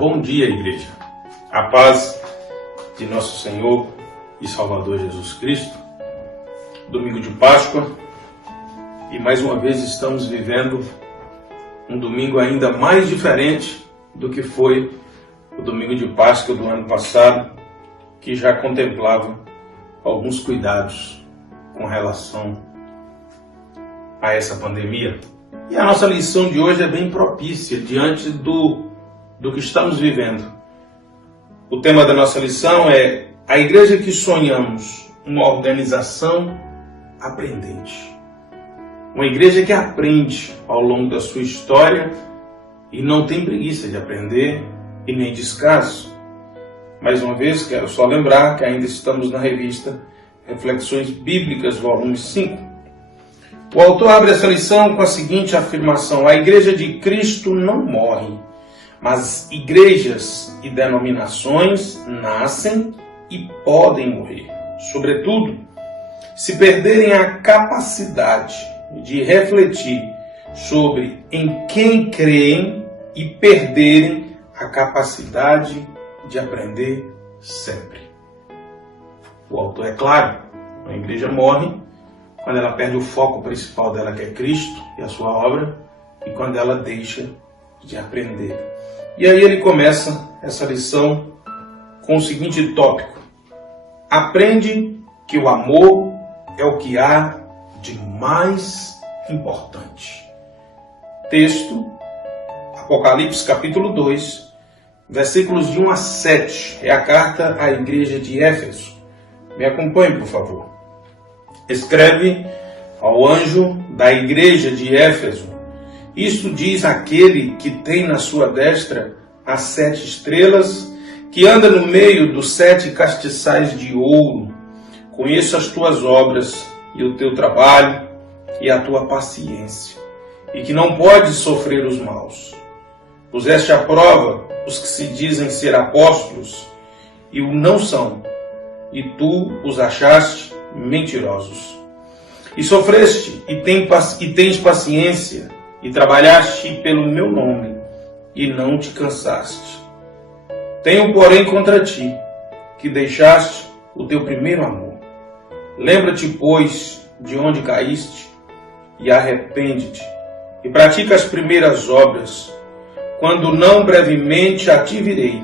Bom dia, igreja. A paz de nosso Senhor e Salvador Jesus Cristo. Domingo de Páscoa. E mais uma vez estamos vivendo um domingo ainda mais diferente do que foi o domingo de Páscoa do ano passado, que já contemplava alguns cuidados com relação a essa pandemia. E a nossa lição de hoje é bem propícia diante do que estamos vivendo. O tema da nossa lição é a igreja que sonhamos, uma organização aprendente. Uma igreja que aprende ao longo da sua história e não tem preguiça de aprender e nem descaso. Mais uma vez, quero só lembrar que ainda estamos na revista Reflexões Bíblicas, volume 5. O autor abre essa lição com a seguinte afirmação: a igreja de Cristo não morre, mas igrejas e denominações nascem e podem morrer. Sobretudo, se perderem a capacidade de refletir sobre em quem creem e perderem a capacidade de aprender sempre. O autor é claro: a igreja morre quando ela perde o foco principal dela, que é Cristo e a sua obra, e quando ela deixa de aprender. E aí ele começa essa lição com o seguinte tópico: aprende que o amor é o que há de mais importante. Texto, Apocalipse capítulo 2, versículos de 1 a 7. É a carta à igreja de Éfeso. Me acompanhe, por favor. Escreve ao anjo da igreja de Éfeso: isto diz aquele que tem na sua destra as 7 estrelas, que anda no meio dos 7 castiçais de ouro. Conheço as tuas obras e o teu trabalho e a tua paciência, e que não podes sofrer os maus. Puseste à prova os que se dizem ser apóstolos e o não são, e tu os achaste mentirosos. E sofreste e tens paciência, e trabalhaste pelo meu nome, e não te cansaste. Tenho, porém, contra ti, que deixaste o teu primeiro amor. Lembra-te, pois, de onde caíste, e arrepende-te, e pratica as primeiras obras, quando não brevemente a te virei,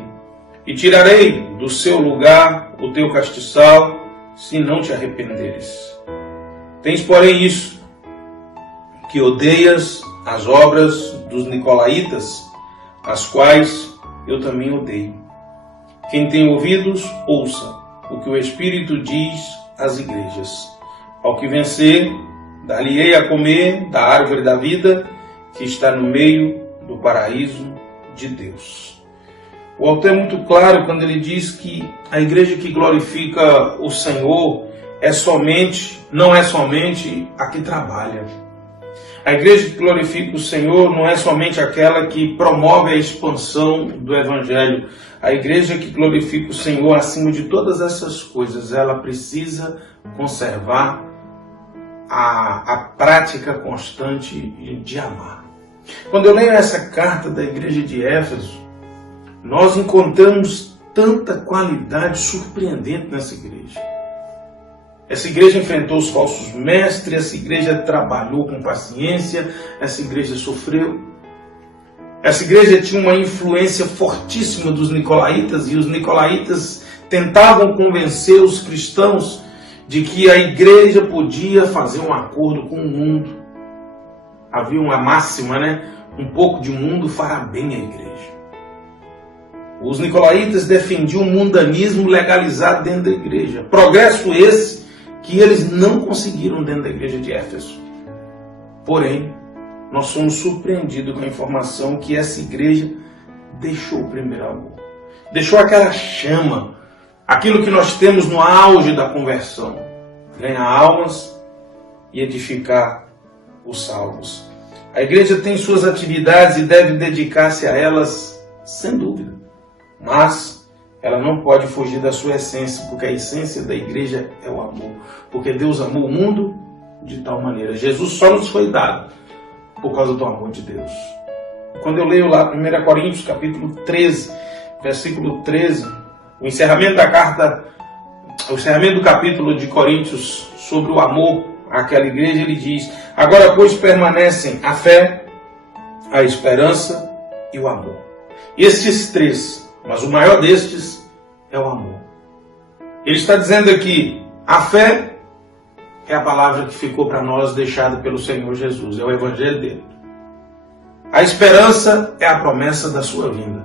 e tirarei do seu lugar o teu castiçal, se não te arrependeres. Tens, porém, isso, que odeias as obras dos nicolaítas, as quais eu também odeio. Quem tem ouvidos, ouça o que o Espírito diz às igrejas. Ao que vencer, dar-lhe-ei a comer da árvore da vida, que está no meio do paraíso de Deus. O autor é muito claro quando ele diz que a igreja que glorifica o Senhor não é somente a que trabalha. A igreja que glorifica o Senhor não é somente aquela que promove a expansão do Evangelho. A igreja que glorifica o Senhor, acima de todas essas coisas, ela precisa conservar a prática constante de amar. Quando eu leio essa carta da igreja de Éfeso, nós encontramos tanta qualidade surpreendente nessa igreja. Essa igreja enfrentou os falsos mestres, essa igreja trabalhou com paciência, essa igreja sofreu. Essa igreja tinha uma influência fortíssima dos nicolaítas, e os nicolaítas tentavam convencer os cristãos de que a igreja podia fazer um acordo com o mundo. Havia uma máxima, um pouco de mundo fará bem à igreja. Os nicolaítas defendiam o mundanismo legalizado dentro da igreja. Progresso esse que eles não conseguiram dentro da igreja de Éfeso. Porém, nós somos surpreendidos com a informação que essa igreja deixou o primeiro amor. Deixou aquela chama, aquilo que nós temos no auge da conversão: ganhar almas e edificar os salvos. A igreja tem suas atividades e deve dedicar-se a elas, sem dúvida. Mas ela não pode fugir da sua essência, porque a essência da igreja é o amor. Porque Deus amou o mundo de tal maneira. Jesus só nos foi dado por causa do amor de Deus. Quando eu leio lá 1 Coríntios capítulo 13, versículo 13, o encerramento da carta, o encerramento do capítulo de Coríntios sobre o amor àquela igreja, ele diz: agora, pois, permanecem a fé, a esperança e o amor. Estes três, mas o maior destes é o amor. Ele está dizendo aqui, a fé é a palavra que ficou para nós deixada pelo Senhor Jesus, é o evangelho dele. A esperança é a promessa da sua vinda.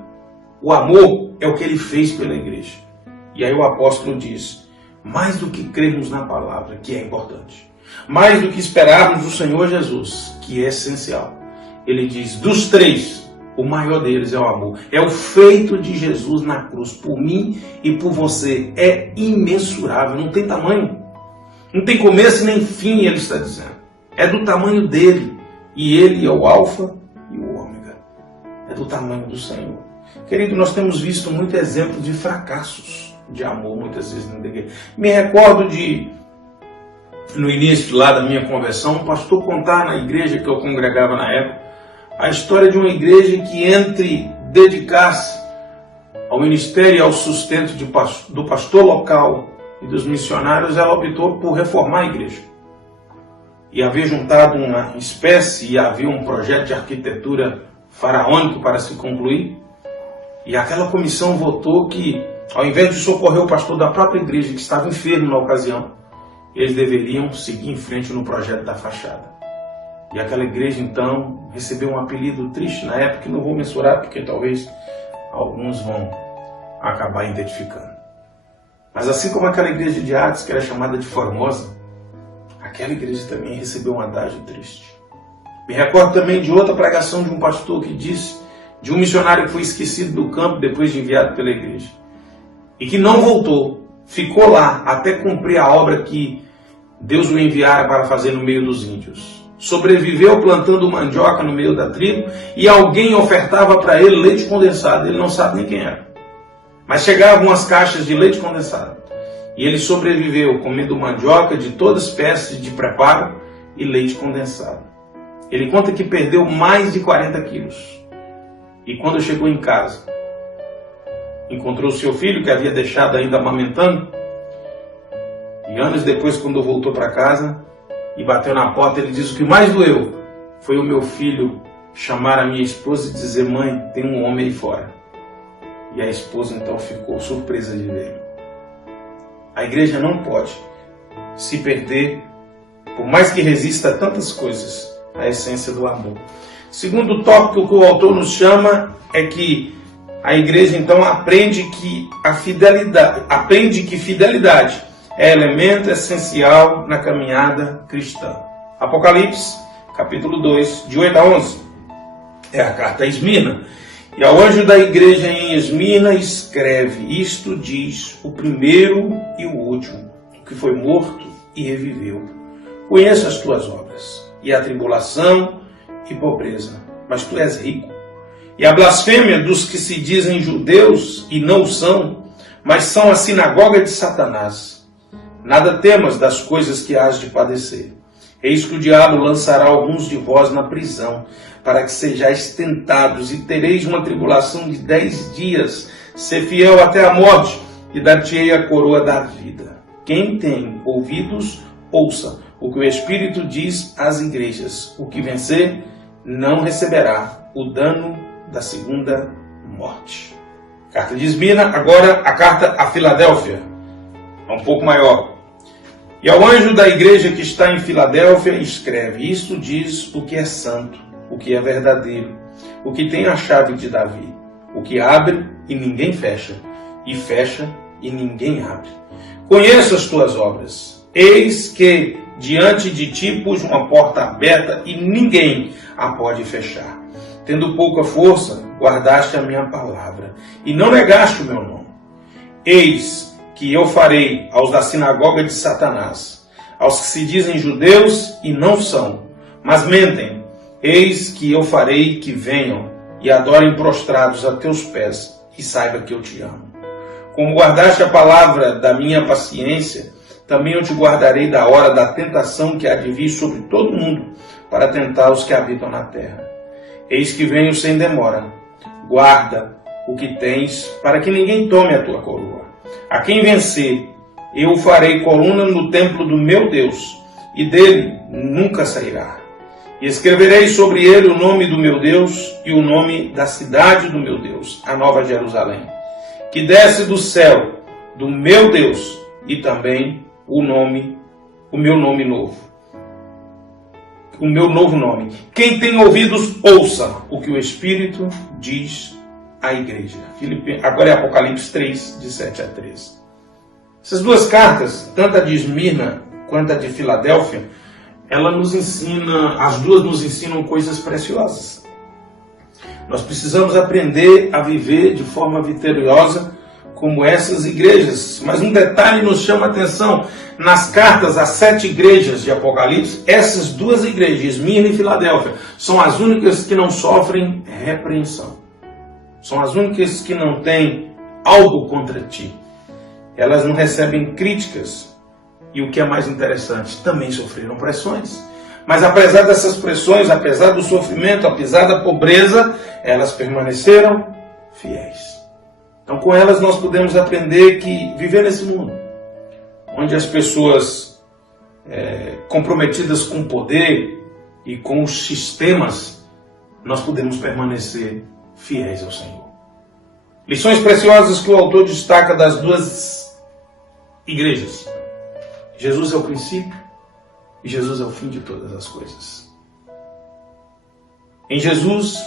O amor é o que ele fez pela igreja. E aí o apóstolo diz, mais do que crermos na palavra, que é importante, mais do que esperarmos o Senhor Jesus, que é essencial, ele diz, dos três, o maior deles é o amor. É o feito de Jesus na cruz, por mim e por você. É imensurável, não tem tamanho. Não tem começo nem fim, ele está dizendo. É do tamanho dele. E ele é o alfa e o ômega. É do tamanho do Senhor. Querido, nós temos visto muito exemplo de fracassos de amor, muitas vezes na igreja. Me recordo no início lá da minha conversão, um pastor contar na igreja que eu congregava na época, a história de uma igreja que, entre dedicar-se ao ministério e ao sustento do pastor local e dos missionários, ela optou por reformar a igreja. E havia juntado uma espécie, e havia um projeto de arquitetura faraônico para se concluir. E aquela comissão votou que, ao invés de socorrer o pastor da própria igreja, que estava enfermo na ocasião, eles deveriam seguir em frente no projeto da fachada. E aquela igreja, então, recebeu um apelido triste na época, que não vou mensurar, porque talvez alguns vão acabar identificando. Mas assim como aquela igreja de Atos, que era chamada de Formosa, aquela igreja também recebeu um adágio triste. Me recordo também de outra pregação de um pastor que disse de um missionário que foi esquecido do campo depois de enviado pela igreja. E que não voltou, ficou lá até cumprir a obra que Deus o enviara para fazer no meio dos índios. Sobreviveu plantando mandioca no meio da tribo e alguém ofertava para ele leite condensado. Ele não sabe nem quem era. Mas chegavam umas caixas de leite condensado. E ele sobreviveu comendo mandioca de todas as espécies de preparo e leite condensado. Ele conta que perdeu mais de 40 quilos. E quando chegou em casa, encontrou seu filho que havia deixado ainda amamentando. E anos depois, quando voltou para casa e bateu na porta, ele diz: o que mais doeu foi o meu filho chamar a minha esposa e dizer: mãe, tem um homem aí fora. E a esposa então ficou surpresa de ver. A igreja não pode se perder, por mais que resista a tantas coisas, a essência do amor. Segundo tópico que o autor nos chama é que a igreja então aprende que fidelidade é elemento essencial na caminhada cristã. Apocalipse, capítulo 2, de 8 a 11. É a carta a Esmirna. E ao anjo da igreja em Esmirna escreve: isto diz o primeiro e o último, o que foi morto e reviveu. Conheço as tuas obras, e a tribulação e pobreza, mas tu és rico. E a blasfêmia dos que se dizem judeus e não são, mas são a sinagoga de Satanás. Nada temas das coisas que hás de padecer. Eis que o diabo lançará alguns de vós na prisão, para que sejais tentados, e tereis uma tribulação de 10 dias. Ser fiel até a morte, e dar-te-ei a coroa da vida. Quem tem ouvidos, ouça o que o Espírito diz às igrejas. O que vencer não receberá o dano da segunda morte. Carta de Esmirna, agora a carta a Filadélfia, é um pouco maior. E ao anjo da igreja que está em Filadélfia escreve: isto diz o que é santo, o que é verdadeiro, o que tem a chave de Davi, o que abre e ninguém fecha, e fecha e ninguém abre. Conheço as tuas obras. Eis que diante de ti pus uma porta aberta e ninguém a pode fechar. Tendo pouca força, guardaste a minha palavra e não negaste o meu nome. Eis que eu farei aos da sinagoga de Satanás, aos que se dizem judeus e não são, mas mentem. Eis que eu farei que venham e adorem prostrados a teus pés, e saiba que eu te amo. Como guardaste a palavra da minha paciência, também eu te guardarei da hora da tentação que há de vir sobre todo mundo, para tentar os que habitam na terra. Eis que venho sem demora. Guarda o que tens, para que ninguém tome a tua coroa. A quem vencer, eu farei coluna no templo do meu Deus, e dele nunca sairá. E escreverei sobre ele o nome do meu Deus e o nome da cidade do meu Deus, a Nova Jerusalém, que desce do céu do meu Deus, e também o meu nome novo. O meu novo nome. Quem tem ouvidos, ouça o que o Espírito diz à igreja. Agora é Apocalipse 3, de 7 a 13. Essas duas cartas, tanto a de Esmirna quanto a de Filadélfia, as duas nos ensinam coisas preciosas. Nós precisamos aprender a viver de forma vitoriosa como essas igrejas. Mas um detalhe nos chama a atenção. Nas cartas às 7 igrejas de Apocalipse, essas duas igrejas, Esmirna e Filadélfia, são as únicas que não sofrem repreensão. São as únicas que não têm algo contra ti. Elas não recebem críticas. E o que é mais interessante, também sofreram pressões. Mas apesar dessas pressões, apesar do sofrimento, apesar da pobreza, elas permaneceram fiéis. Então com elas nós podemos aprender que viver nesse mundo, onde as pessoas comprometidas com o poder e com os sistemas, nós podemos permanecer fiéis ao Senhor. Lições preciosas que o autor destaca das duas igrejas. Jesus é o princípio e Jesus é o fim de todas as coisas. Em Jesus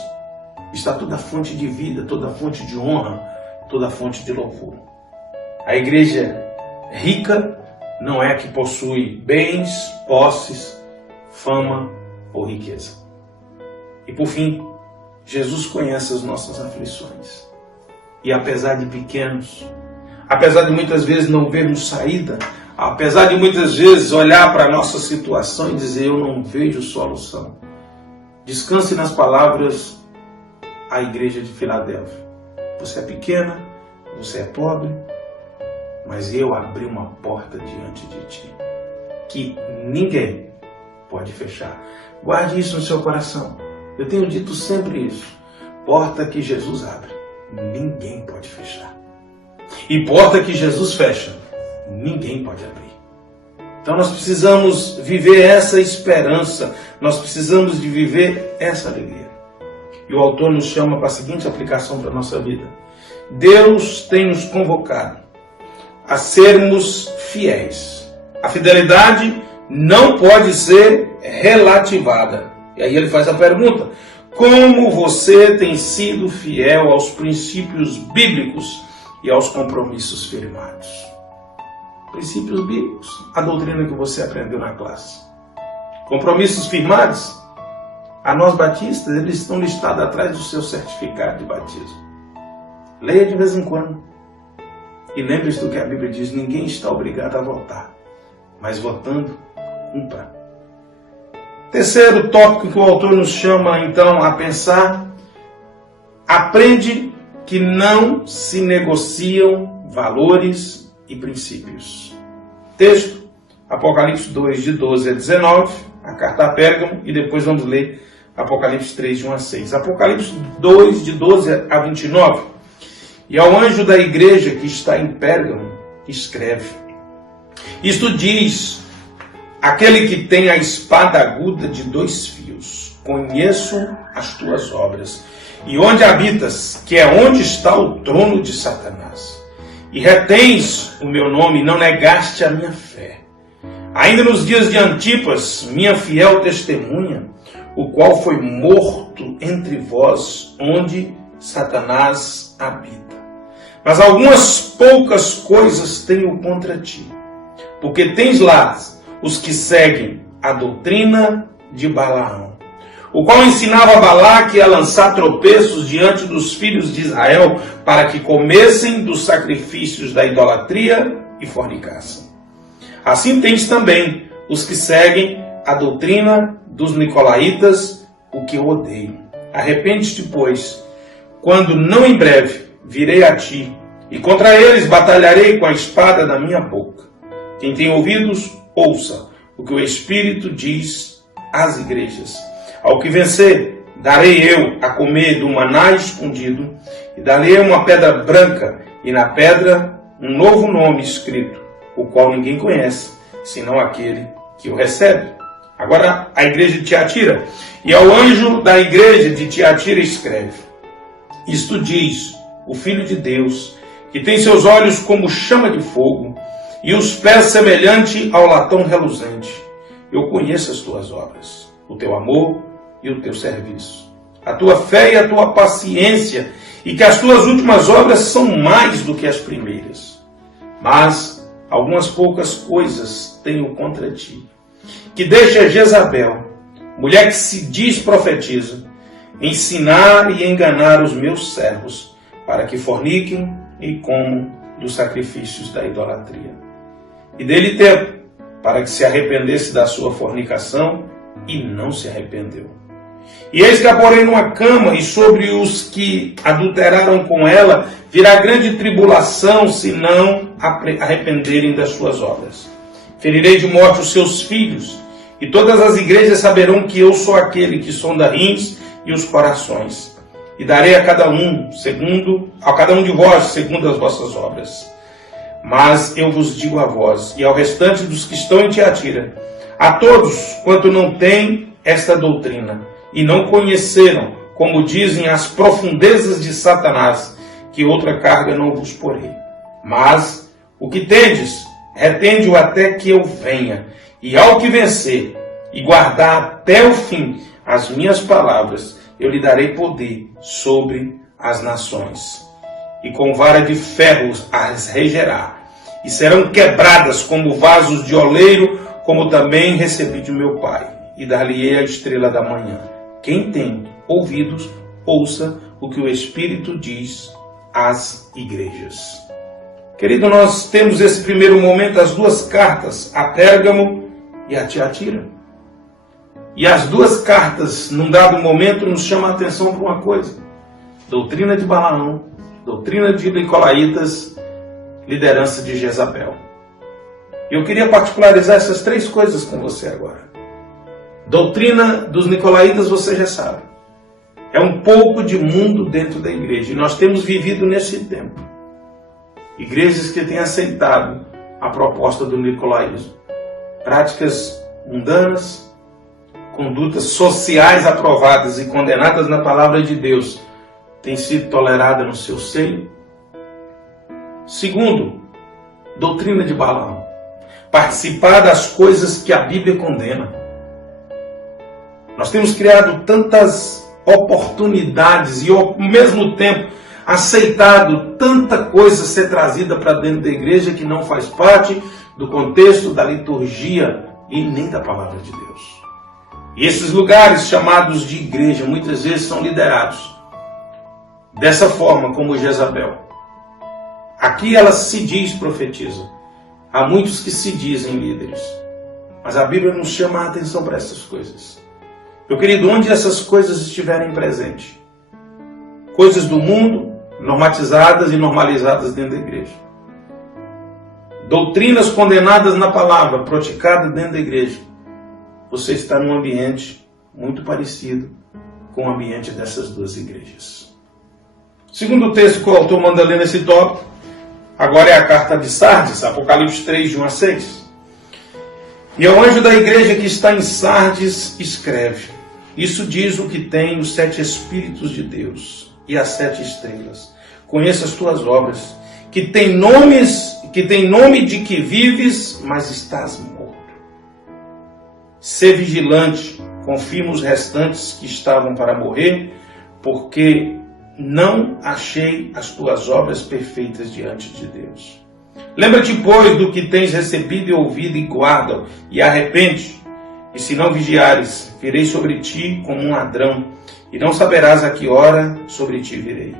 está toda a fonte de vida, toda a fonte de honra, toda a fonte de louvor. A igreja rica não é a que possui bens, posses, fama ou riqueza. E por fim, Jesus conhece as nossas aflições. E apesar de pequenos, apesar de muitas vezes não vermos saída, apesar de muitas vezes olhar para a nossa situação e dizer, eu não vejo solução, descanse nas palavras à igreja de Filadélfia. Você é pequena, você é pobre, mas eu abri uma porta diante de ti, que ninguém pode fechar. Guarde isso no seu coração. Eu tenho dito sempre isso. Porta que Jesus abre, ninguém pode fechar. E porta que Jesus fecha, ninguém pode abrir. Então nós precisamos viver essa esperança, nós precisamos de viver essa alegria. E o autor nos chama para a seguinte aplicação para a nossa vida. Deus tem nos convocado a sermos fiéis. A fidelidade não pode ser relativada. E aí ele faz a pergunta: como você tem sido fiel aos princípios bíblicos e aos compromissos firmados? Princípios bíblicos, a doutrina que você aprendeu na classe. Compromissos firmados, a nós batistas, eles estão listados atrás do seu certificado de batismo. Leia de vez em quando. E lembre-se do que a Bíblia diz, ninguém está obrigado a votar, mas votando, cumpra. Terceiro tópico que o autor nos chama então a pensar: aprende que não se negociam valores e princípios. Texto, Apocalipse 2, de 12 a 19, a carta a Pérgamo, e depois vamos ler Apocalipse 3, de 1 a 6. Apocalipse 2, de 12 a 29. E ao anjo da igreja que está em Pérgamo, escreve: isto diz aquele que tem a espada aguda de 2 fios: conheço as tuas obras, e onde habitas, que é onde está o trono de Satanás. E retens o meu nome, e não negaste a minha fé. Ainda nos dias de Antipas, minha fiel testemunha, o qual foi morto entre vós, onde Satanás habita. Mas algumas poucas coisas tenho contra ti, porque tens lá os que seguem a doutrina de Balaão, o qual ensinava Balaque a lançar tropeços diante dos filhos de Israel, para que comessem dos sacrifícios da idolatria e fornicassem. Assim tens também os que seguem a doutrina dos nicolaítas, o que eu odeio. Arrepende-te, pois, quando não em breve virei a ti, e contra eles batalharei com a espada da minha boca. Quem tem ouvidos, ouça o que o Espírito diz às igrejas. Ao que vencer, darei eu a comer do maná escondido, e darei uma pedra branca, e na pedra um novo nome escrito, o qual ninguém conhece, senão aquele que o recebe. Agora a igreja de Tiatira. E ao anjo da igreja de Tiatira escreve: isto diz o Filho de Deus, que tem seus olhos como chama de fogo, e os pés semelhante ao latão reluzente. Eu conheço as tuas obras, o teu amor e o teu serviço, a tua fé e a tua paciência, e que as tuas últimas obras são mais do que as primeiras. Mas algumas poucas coisas tenho contra ti, que deixa Jezabel, mulher que se diz profetiza, ensinar e enganar os meus servos, para que forniquem e comam dos sacrifícios da idolatria. E dele tempo, para que se arrependesse da sua fornicação, e não se arrependeu. E eis que a porei numa cama, e sobre os que adulteraram com ela virá grande tribulação, se não arrependerem das suas obras. Ferirei de morte os seus filhos, e todas as igrejas saberão que eu sou aquele que sonda rins e os corações. E darei a cada um de vós segundo as vossas obras. Mas eu vos digo a vós, e ao restante dos que estão em Tiatira, a todos quanto não têm esta doutrina, e não conheceram, como dizem, as profundezas de Satanás, que outra carga não vos porei. Mas o que tendes, retende-o até que eu venha, e ao que vencer, e guardar até o fim as minhas palavras, eu lhe darei poder sobre as nações. E com vara de ferro as regerá, e serão quebradas como vasos de oleiro, como também recebi de meu Pai, e dar-lhe-ei a estrela da manhã. Quem tem ouvidos, ouça o que o Espírito diz às igrejas. Querido, nós temos esse primeiro momento, as duas cartas, a Pérgamo e a Tiatira. E as duas cartas, num dado momento, nos chamam a atenção para uma coisa: doutrina de Balaão, doutrina de Nicolaítas, liderança de Jezabel. E eu queria particularizar essas três coisas com você agora. Doutrina dos Nicolaítas, você já sabe. É um pouco de mundo dentro da igreja. E nós temos vivido nesse tempo. Igrejas que têm aceitado a proposta do nicolaísmo. Práticas mundanas, condutas sociais aprovadas e condenadas na palavra de Deus, têm sido toleradas no seu seio. Segundo, doutrina de Balaão. Participar das coisas que a Bíblia condena. Nós temos criado tantas oportunidades e ao mesmo tempo aceitado tanta coisa ser trazida para dentro da igreja que não faz parte do contexto da liturgia e nem da palavra de Deus. E esses lugares chamados de igreja muitas vezes são liderados dessa forma, como Jezabel. Aqui ela se diz profetiza. Há muitos que se dizem líderes. Mas a Bíblia nos chama a atenção para essas coisas. Meu querido, onde essas coisas estiverem presentes, coisas do mundo, normatizadas e normalizadas dentro da igreja. Doutrinas condenadas na palavra, praticadas dentro da igreja. Você está num ambiente muito parecido com o ambiente dessas duas igrejas. O segundo texto que o autor manda ler nesse tópico, agora é a carta de Sardes, Apocalipse 3, de 1 a 6. E ao anjo da igreja que está em Sardes escreve: isso diz o que tem os 7 Espíritos de Deus e as 7 estrelas. Conheça as tuas obras, que tem nome de que vives, mas estás morto. Sê vigilante, confirma os restantes que estavam para morrer, porque não achei as tuas obras perfeitas diante de Deus. Lembra-te, pois, do que tens recebido e ouvido, e guarda-o, e arrepende. E se não vigiares, virei sobre ti como um ladrão, e não saberás a que hora sobre ti virei.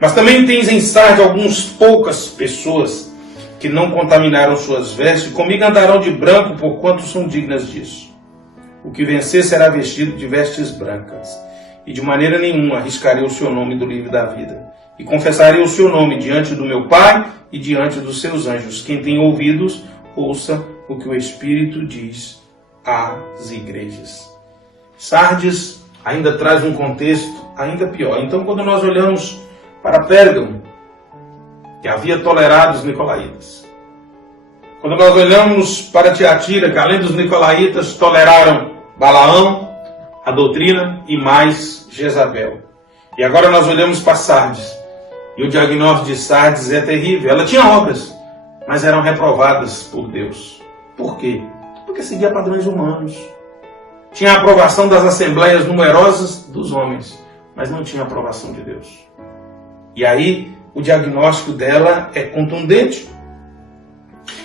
Mas também tens em Sardes algumas poucas pessoas que não contaminaram suas vestes, e comigo andarão de branco, porquanto são dignas disso. O que vencer será vestido de vestes brancas, e de maneira nenhuma arriscarei o seu nome do livro da vida. E confessarei o seu nome diante do meu Pai e diante dos seus anjos. Quem tem ouvidos, ouça o que o Espírito diz às igrejas. Sardes, ainda traz um contexto ainda pior. Então, quando nós olhamos para Pérgamo, que havia tolerado os nicolaítas, quando nós olhamos para Tiatira, que além dos nicolaítas toleraram Balaão, a doutrina e mais Jezabel. E agora nós olhamos para Sardes, e o diagnóstico de Sardes é terrível. Ela tinha obras, mas eram reprovadas por Deus. Por quê? Porque seguia padrões humanos. Tinha a aprovação das assembleias numerosas dos homens, mas não tinha a aprovação de Deus. E aí, o diagnóstico dela é contundente.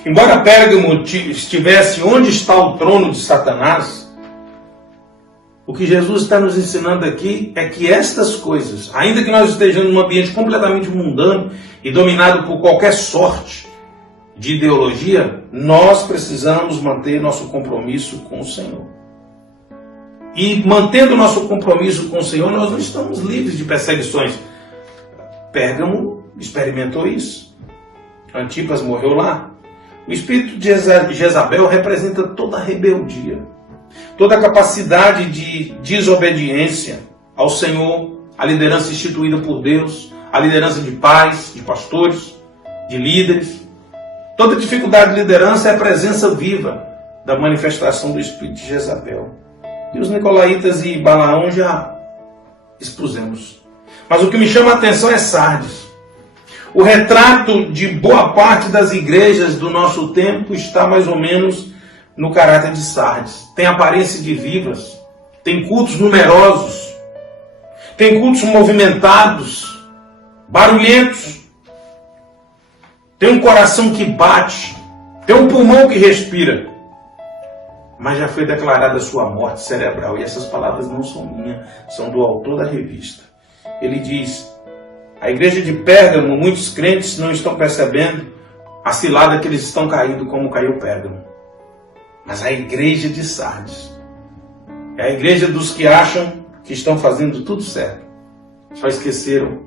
Embora Pérgamo estivesse onde está o trono de Satanás, o que Jesus está nos ensinando aqui é que estas coisas, ainda que nós estejamos num ambiente completamente mundano e dominado por qualquer sorte de ideologia, nós precisamos manter nosso compromisso com o Senhor. E mantendo nosso compromisso com o Senhor, nós não estamos livres de perseguições. Pérgamo experimentou isso. Antipas morreu lá. O espírito de Jezabel representa toda a rebeldia, toda a capacidade de desobediência ao Senhor, a liderança instituída por Deus, a liderança de pais, de pastores, de líderes. Toda dificuldade de liderança é a presença viva da manifestação do espírito de Jezabel. E os nicolaítas e Balaão já expusemos. Mas o que me chama a atenção é Sardes. O retrato de boa parte das igrejas do nosso tempo está mais ou menos no caráter de Sardes. Tem aparência de vivas, tem cultos numerosos, tem cultos movimentados, barulhentos, tem um coração que bate, tem um pulmão que respira. Mas já foi declarada a sua morte cerebral. E essas palavras não são minhas, são do autor da revista. Ele diz: a igreja de Pérgamo, muitos crentes não estão percebendo a cilada que eles estão caindo como caiu Pérgamo. Mas a igreja de Sardes é a igreja dos que acham que estão fazendo tudo certo. Só esqueceram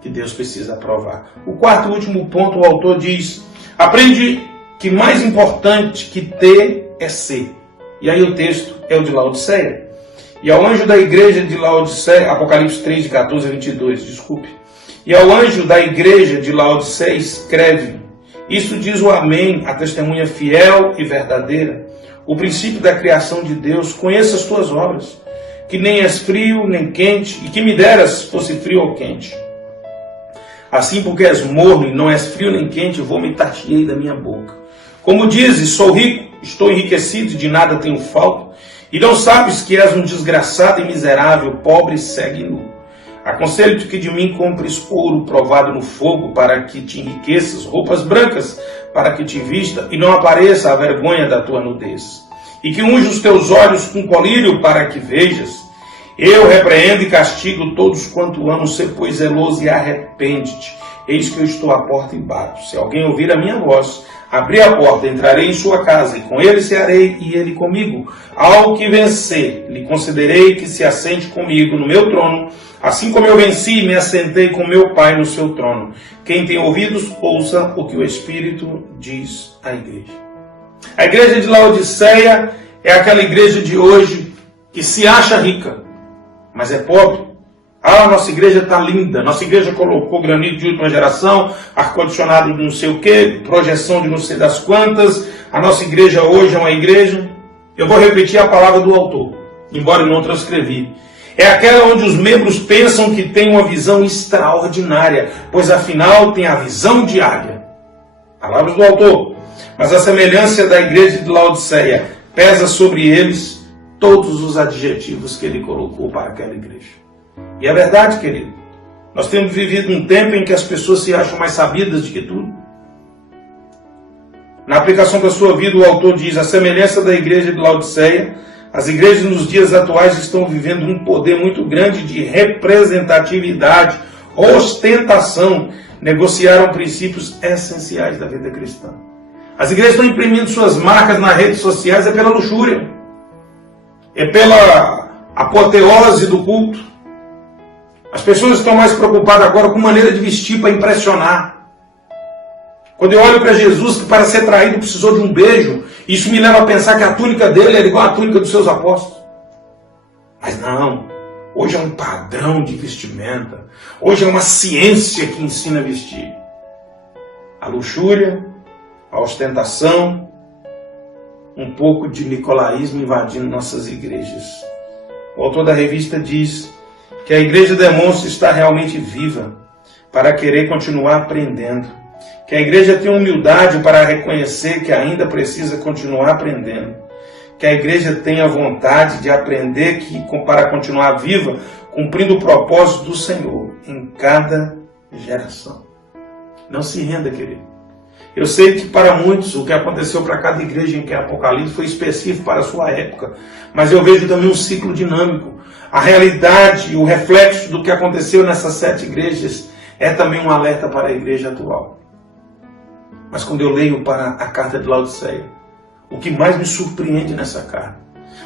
que Deus precisa aprovar. O quarto e último ponto, o autor diz: aprende que mais importante que ter é ser. E aí o texto é o de Laodiceia. E ao anjo da igreja de Laodiceia, Apocalipse 3, de 14 a 22, desculpe. E ao anjo da igreja de Laodiceia escreve: isso diz o Amém, a testemunha fiel e verdadeira, o princípio da criação de Deus. Conheça as tuas obras, que nem és frio nem quente, e que me deras fosse frio ou quente. Assim, porque és morno e não és frio nem quente, vomitar-te-ei da minha boca. Como dizes, sou rico, estou enriquecido e de nada tenho falta, e não sabes que és um desgraçado e miserável, pobre e cego e nu. Aconselho-te que de mim compres ouro provado no fogo, para que te enriqueças, roupas brancas, para que te vista, e não apareça a vergonha da tua nudez. E que unja os teus olhos com colírio, para que vejas. Eu repreendo e castigo todos quanto amam, sê pois zeloso e arrepende-te. Eis que eu estou à porta e bato. Se alguém ouvir a minha voz, abrir a porta, entrarei em sua casa, e com ele cearei, e ele comigo. Ao que vencer, lhe concederei que se assente comigo no meu trono, assim como eu venci e me assentei com meu Pai no seu trono. Quem tem ouvidos, ouça o que o Espírito diz à igreja. A igreja de Laodiceia é aquela igreja de hoje que se acha rica, mas é pobre. Ah, nossa igreja está linda, nossa igreja colocou granito de última geração, ar-condicionado de não sei o que, projeção de não sei das quantas, a nossa igreja hoje é uma igreja. Eu vou repetir a palavra do autor, embora eu não transcrevi. É aquela onde os membros pensam que tem uma visão extraordinária, pois afinal tem a visão de águia. Palavras do autor. Mas a semelhança da igreja de Laodiceia pesa sobre eles todos os adjetivos que ele colocou para aquela igreja. E é verdade, querido. Nós temos vivido um tempo em que as pessoas se acham mais sabidas do que tudo. Na aplicação da sua vida, o autor diz: a semelhança da igreja de Laodiceia, as igrejas nos dias atuais estão vivendo um poder muito grande de representatividade, ostentação, negociaram princípios essenciais da vida cristã. As igrejas estão imprimindo suas marcas nas redes sociais, é pela luxúria, é pela apoteose do culto. As pessoas estão mais preocupadas agora com maneira de vestir para impressionar. Quando eu olho para Jesus, que para ser traído precisou de um beijo, isso me leva a pensar que a túnica dele era igual à túnica dos seus apóstolos. Mas não, Hoje é um padrão de vestimenta. Hoje é uma ciência que ensina a vestir. A luxúria, a ostentação, um pouco de nicolaísmo invadindo nossas igrejas. O autor da revista diz que a igreja demonstra estar realmente viva para querer continuar aprendendo. Que a igreja tem humildade para reconhecer que ainda precisa continuar aprendendo. Que a igreja tenha vontade de aprender para continuar viva, cumprindo o propósito do Senhor em cada geração. Não se renda, querido. Eu sei que para muitos o que aconteceu para cada igreja em que é Apocalipse foi específico para a sua época, mas eu vejo também um ciclo dinâmico. A realidade, o reflexo do que aconteceu nessas 7 igrejas é também um alerta para a igreja atual. Mas quando eu leio para a carta de Laodiceia, o que mais me surpreende nessa carta,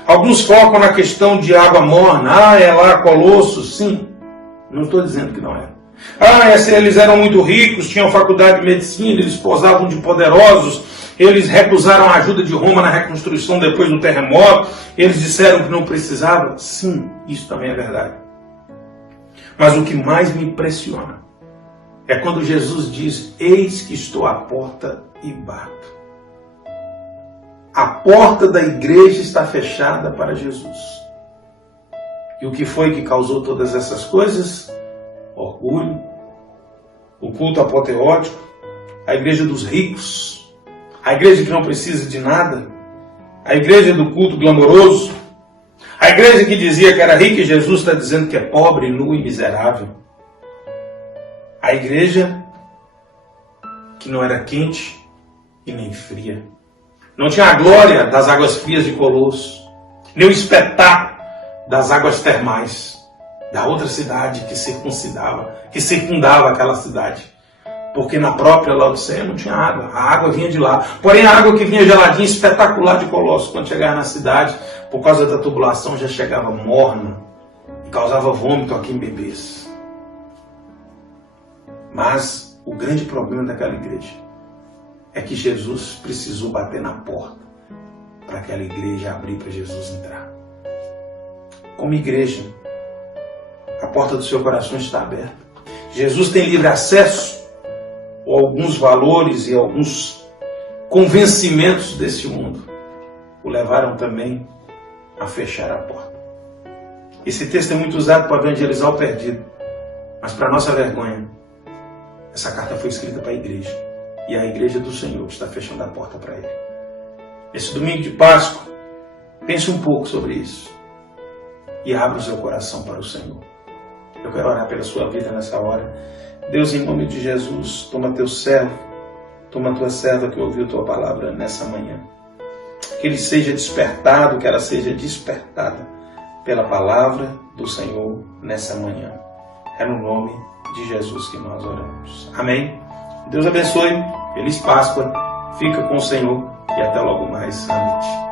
alguns focam na questão de água morna. É lá Colossos, sim. Não estou dizendo que não é. Eles eram muito ricos, tinham faculdade de medicina, eles posavam de poderosos, eles recusaram a ajuda de Roma na reconstrução depois do terremoto, eles disseram que não precisava. Sim, isso também é verdade. Mas o que mais me impressiona é quando Jesus diz: eis que estou à porta e bato. A porta da igreja está fechada para Jesus. E o que foi que causou todas essas coisas? Orgulho, o culto apoteótico, a igreja dos ricos, a igreja que não precisa de nada, a igreja do culto glamouroso, a igreja que dizia que era rica e Jesus está dizendo que é pobre, nu e miserável, a igreja que não era quente e nem fria, não tinha a glória das águas frias de Colosso, nem o espetáculo das águas termais da outra cidade que circundava aquela cidade. Porque na própria Laodiceia não tinha água. A água vinha de lá. Porém, a água que vinha geladinha, espetacular de Colossos, quando chegava na cidade, por causa da tubulação, já chegava morna e causava vômito aqui em bebês. Mas o grande problema daquela igreja é que Jesus precisou bater na porta para aquela igreja abrir para Jesus entrar. Como igreja, a porta do seu coração está aberta. Jesus tem livre acesso a alguns valores e alguns convencimentos desse mundo o levaram também a fechar a porta. Esse texto é muito usado para evangelizar o perdido, mas para nossa vergonha, essa carta foi escrita para a igreja, e a igreja do Senhor está fechando a porta para ele. Esse domingo de Páscoa, pense um pouco sobre isso e abra o seu coração para o Senhor. Eu quero orar pela sua vida nessa hora. Deus, em nome de Jesus, toma teu servo, toma tua serva que ouviu tua palavra nessa manhã. Que ele seja despertado, que ela seja despertada pela palavra do Senhor nessa manhã. É no nome de Jesus que nós oramos. Amém? Deus abençoe. Feliz Páscoa. Fica com o Senhor e até logo mais. Amém.